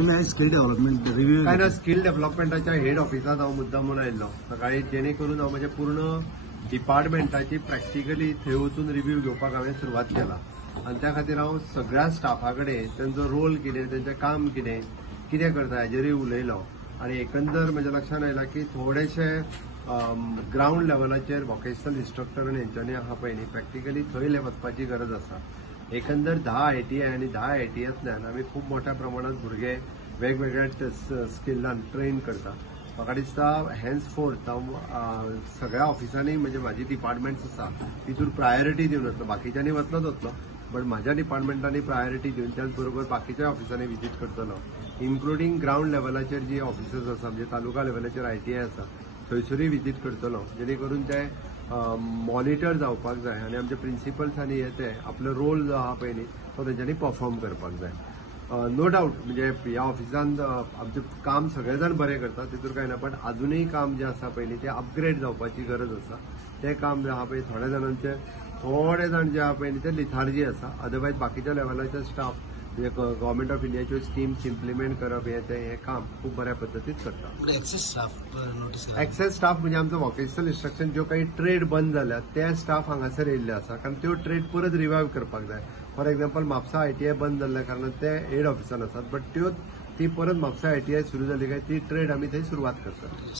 Skill development review काय ना skill डेव्हलपमेंटाच्या head ऑफिसात हांव मुद्दामून आयिल्लो सकाळी, जेणे करून हांव म्हज्या पूर्ण डिपार्टमेंटाची प्रॅक्टिकली थंय वचून रिव्ह्यू घेवपाक हांवें सुरवात केला. आनी त्या खातीर हांव सगळ्या स्टाफा कडेन तांचो रोल कितें, तांचें काम कितें कितें करता हेजेरूय उलयलो. आनी एकंदर म्हज्या लक्षांत आयलां की थोडेशे ग्राउंड लेवलाचेर वॉकेशनल इन्स्ट्रक्टर आनी हेंच्यांनी आहा पळय न्ही, प्रॅक्टिकली थंय वचपाची गरज आसा. एकंदर 10 ITI आनी 10 ITSंतल्यान आमी खूब मोठ्या प्रमाणात भुरगे वेगवेगळ्या स्किलान ट्रेन करता. म्हाका दिसता हेन्स फोर्थ हांव सगळ्या ऑफिसांनी म्हणजे म्हाजी डिपार्टमेंट्स आसा तितून प्रायोरिटी दिवन वतलो. बाकीच्यांनी वतलोच बट म्हाज्या डिपार्टमेंटांनी प्रायोरिटी दिवन त्याच बरोबर बाकीच्या ऑफिसांनी विजीट करतलो, इन्क्लुडींग ग्राउंड लेवलाचेर जी ऑफिसर्स आसा म्हणजे तालुका लेवलाचेर ITI आसा थंयसरूय विजीट करतलो, जेणे करून ते मॉनिटर जावपाक जाय आनी आमचे प्रिन्सिपल्स आनी ते आपलो रोल जो आहा पळय न्ही तो तेंच्यांनी परफॉर्म करपाक जाय. नो डाऊट म्हणजे ह्या ऑफिसांत आमचें काम सगळे जाण बरें करता, तितून कांय ना, बट अजूनय काम जे आसा पळय न्ही ते अपग्रेड जावपाची गरज आसा. तें काम जे आहा पळय थोड्या जाण जे आहा पळय न्ही ते लिथार्जी आसा. अदरवायज बाकीच्या लेवलाचे स्टाफ म्हणजे गव्हर्मेंट ऑफ इंडियाच्यो स्किम्स इम्प्लिमेंट करप हे काम खूप बऱ्या पद्दतीन करता. एक्सेस स्टाफ म्हणजे आमचो वॉकेशनल इन्स्ट्रक्शन ज्यो काही ट्रेड बंद जाल्यात ते स्टाफ हांगासर येयल्ले आसा, कारण त्यो ट्रेड परत रिवायव करपाक जाय. फॉर एक्झाम्पल म्हापसा ITI बंद जाल्ल्या कारणान ते हेड ऑफिसान आसात, बट ती परत म्हापसा ITI सुरू जाली काय ती ट्रेड आमी थंय सुरवात करतात.